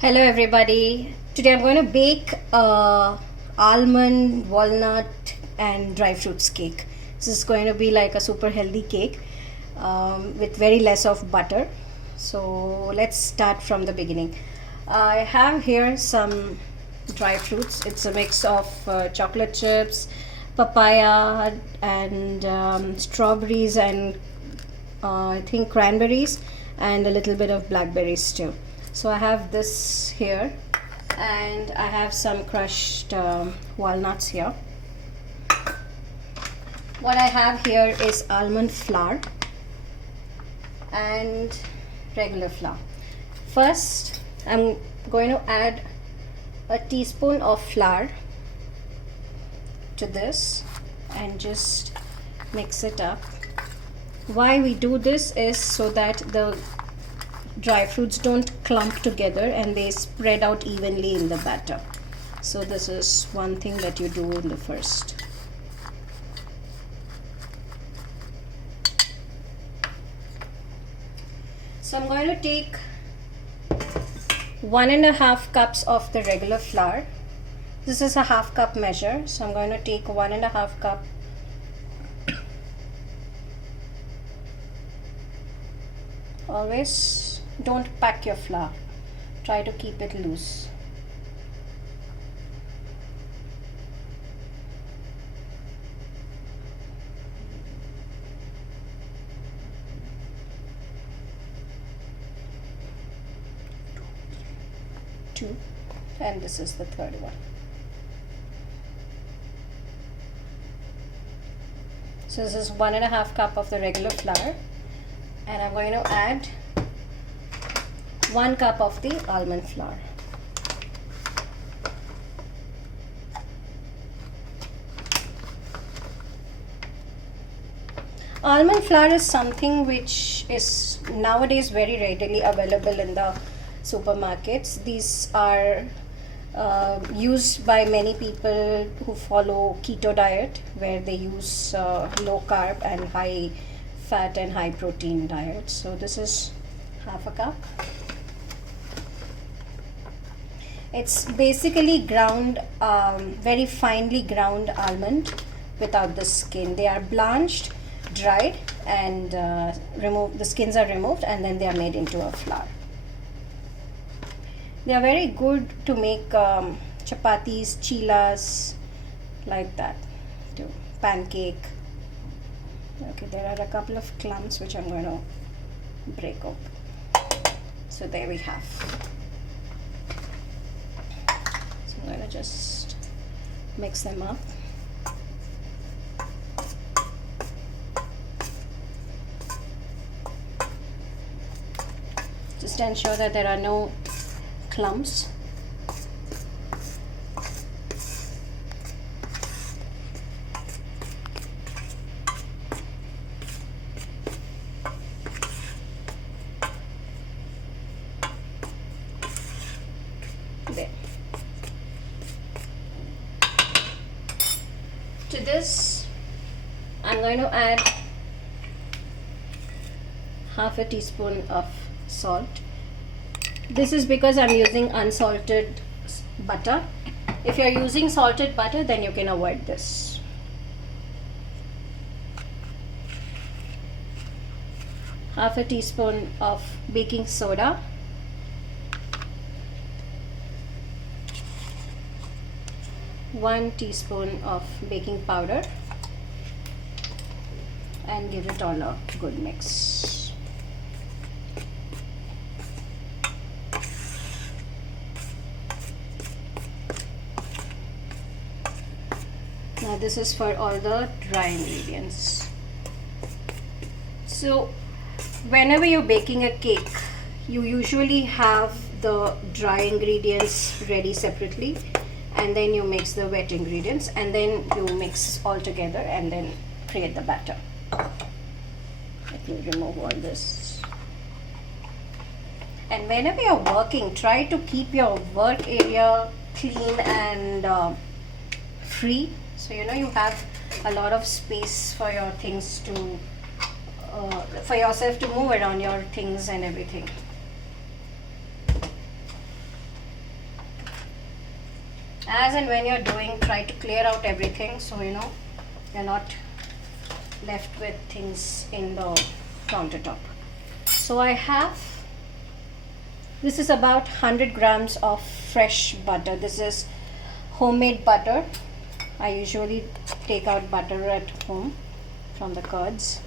Hello everybody. Today I'm going to bake almond, walnut and dry fruits cake. This is going to be like a super healthy cake with very less of butter. So let's start from the beginning. I have here some dry fruits. It's a mix of chocolate chips, papaya and strawberries and I think cranberries and a little bit of blackberries too. So I have this here and I have some crushed walnuts here. What I have here is almond flour and regular flour. First I'm going to add a teaspoon of flour to this and just mix it up. Why we do this is so that the dry fruits don't clump together and they spread out evenly in the batter. So this is one thing that you do in the first. So I'm going to take 1.5 cups of the regular flour. This is a half cup measure, so I'm going to take 1.5 cup. Always don't pack your flour, try to keep it loose. Two, and this is the third one. So this is 1.5 cup of the regular flour, and I'm going to add 1 cup of the almond flour. Almond flour is something which is nowadays very readily available in the supermarkets. These are used by many people who follow keto diet, where they use low carb and high fat and high protein diet. So this is half a cup. It's basically ground, very finely ground almond without the skin. They are blanched, dried and removed. The skins are removed and then they are made into a flour. They are very good to make chapatis, chilas, like that, to pancake. Okay, there are a couple of clumps which I'm going to break up. So there we have. So I'm going to just mix them up. Just ensure that there are no clumps. There. To this I'm going to add half a teaspoon of salt. This is because I'm using unsalted butter. If you're using salted butter, then you can avoid this. Half a teaspoon of baking soda. One teaspoon of baking powder, and give it all a good mix. Now this is for all the dry ingredients. So whenever you're baking a cake, you usually have the dry ingredients ready separately, and then you mix the wet ingredients, and then you mix all together and then create the batter. Let me remove all this. And whenever you're working, try to keep your work area clean and free, so you know you have a lot of space for your things to for yourself to move around your things and everything. As and when you're doing, try to clear out everything so you know you're not left with things in the countertop. So I have, this is about 100 grams of fresh butter. This is homemade butter. I usually take out butter at home from the curds.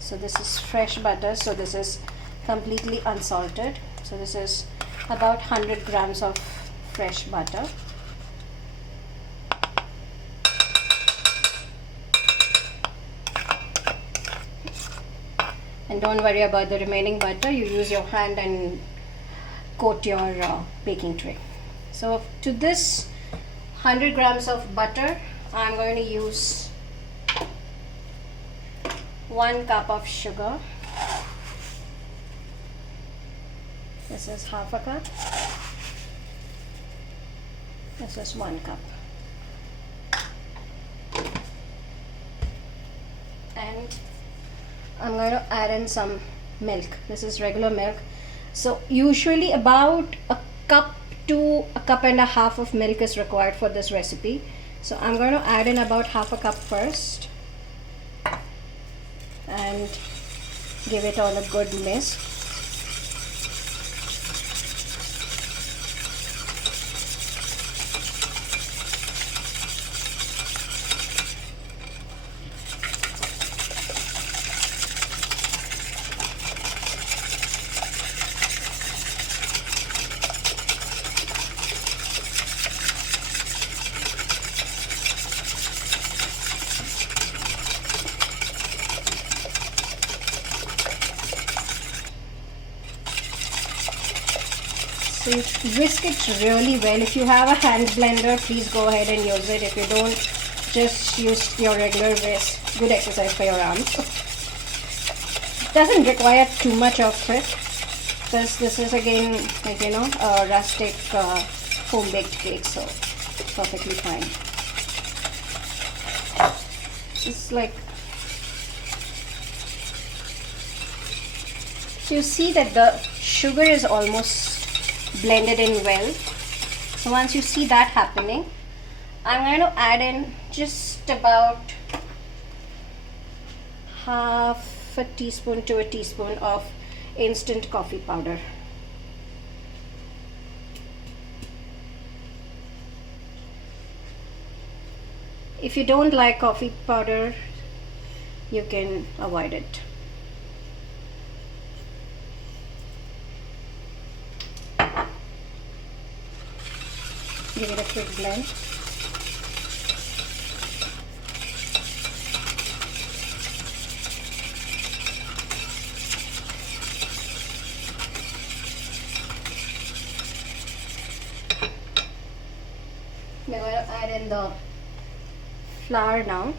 So this is fresh butter, so this is completely unsalted. So this is about 100 grams of fresh butter. And don't worry about the remaining butter, you use your hand and coat your baking tray. So to this 100 grams of butter, I'm going to use 1 cup of sugar. This is half a cup. This is 1 cup. And I'm going to add in some milk. This is regular milk. So usually about a cup to a cup and a half of milk is required for this recipe. So I'm going to add in about half a cup first and give it all a good mix. So you whisk it really well. If you have a hand blender, please go ahead and use it. If you don't, just use your regular whisk. Good exercise for your arms. Doesn't require too much of it because this is again, like you know, a rustic home baked cake, so it's perfectly fine. It's like, so you see that the sugar is almost blended in well. So once you see that happening, I'm going to add in just about half a teaspoon to a teaspoon of instant coffee powder. If you don't like coffee powder, you can avoid it. Give it a quick blend. We're going to add in the flour now.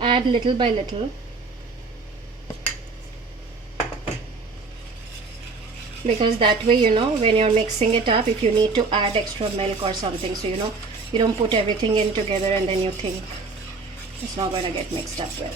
Add little by little. Because that way, you know, when you're mixing it up, if you need to add extra milk or something, so you know, you don't put everything in together and then you think it's not going to get mixed up well.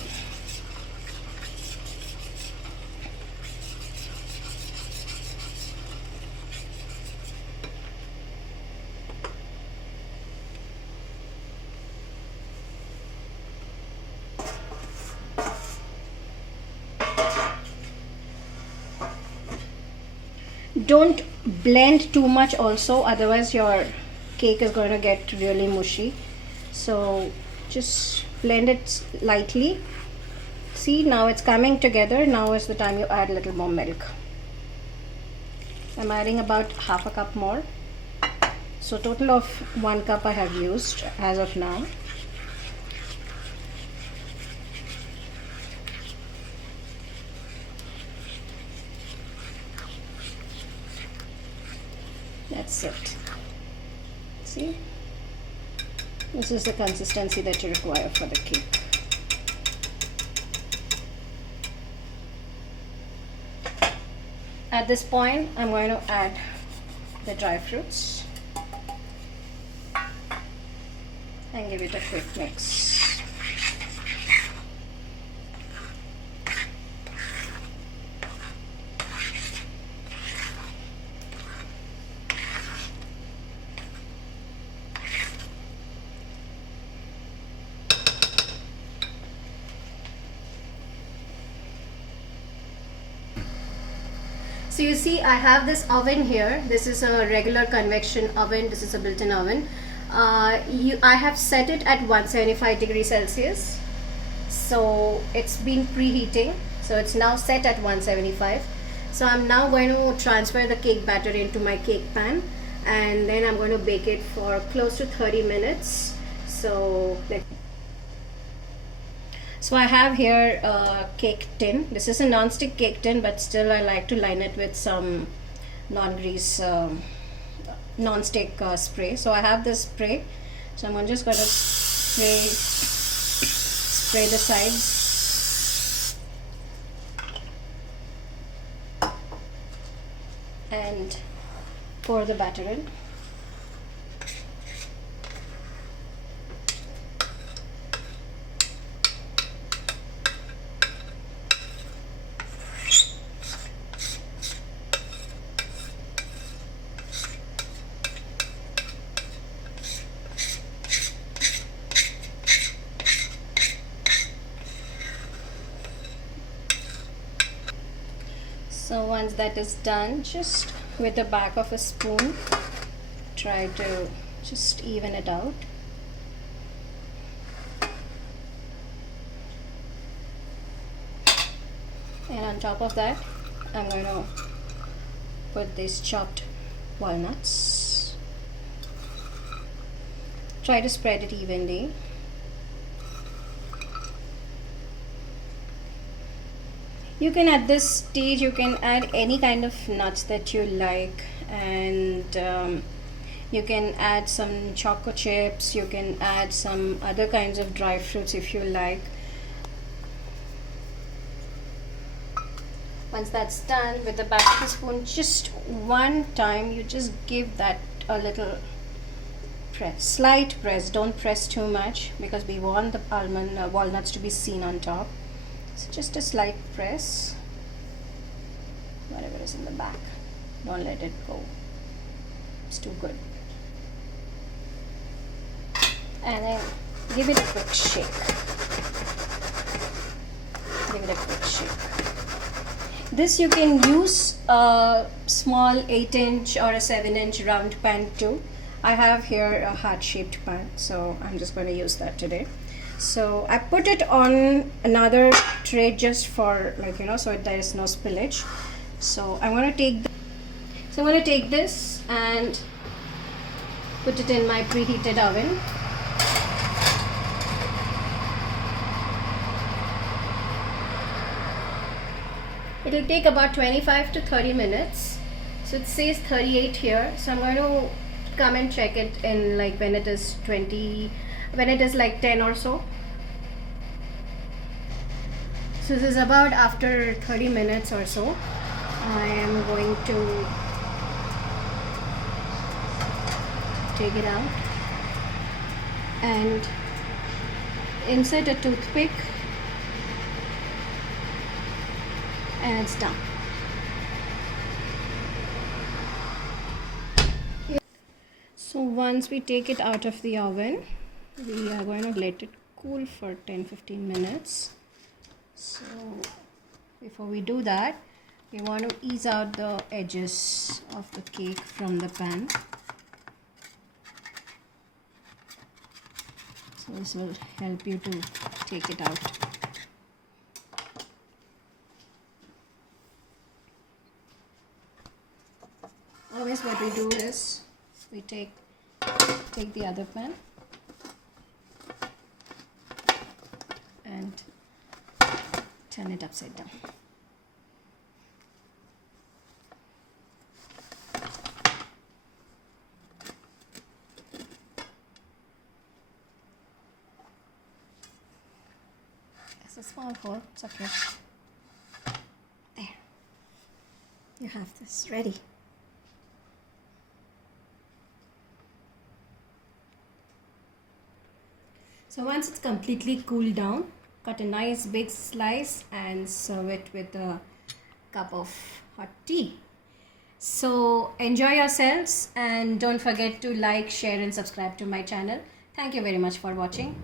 Don't blend too much also, otherwise your cake is going to get really mushy. So just blend it lightly. See, now it's coming together. Now is the time you add a little more milk. I'm adding about half a cup more. So total of 1 cup I have used as of now. That's it. See, this is the consistency that you require for the cake. At this point, I'm going to add the dry fruits and give it a quick mix. So you see, I have this oven here. This is a regular convection oven. This is a built-in oven. I have set it at 175 degrees Celsius. So it's been preheating. So it's now set at 175. So I'm now going to transfer the cake batter into my cake pan, and then I'm going to bake it for close to 30 minutes. So I have here a cake tin. This is a non-stick cake tin, but still I like to line it with some non-grease non-stick spray. So I have this spray. So I'm just going to spray the sides. And pour the batter in. So once that is done, just with the back of a spoon, try to just even it out. And on top of that, I'm going to put these chopped walnuts. Try to spread it evenly. You can, at this stage, you can add any kind of nuts that you like, and you can add some choco chips, you can add some other kinds of dry fruits if you like. Once that's done, with the back of the spoon, just one time you just give that a little press, slight press. Don't press too much because we want the almond walnuts to be seen on top. So just a slight press, whatever is in the back. Don't let it go. It's too good. And then give it a quick shake. Give it a quick shake. This you can use a small 8-inch or a 7-inch round pan too. I have here a heart-shaped pan, so I'm just going to use that today. So I put it on another tray just for, like, so there is no spillage. So I'm going to take this and put it in my preheated oven. It'll take about 25 to 30 minutes. So it says 38 here. So I'm going to come and check it in like when it is 10 or so. So this is about after 30 minutes or so. I am going to take it out and insert a toothpick, and it's done. So once we take it out of the oven, we are going to let it cool for 10-15 minutes. So before we do that, we want to ease out the edges of the cake from the pan. So this will help you to take it out. Always what we do is we take the other pan and turn it upside down. It's a small hole, it's okay. There. You have this ready. So once it's completely cooled down, cut a nice big slice and serve it with a cup of hot tea. So enjoy yourselves and don't forget to like, share and subscribe to my channel. Thank you very much for watching.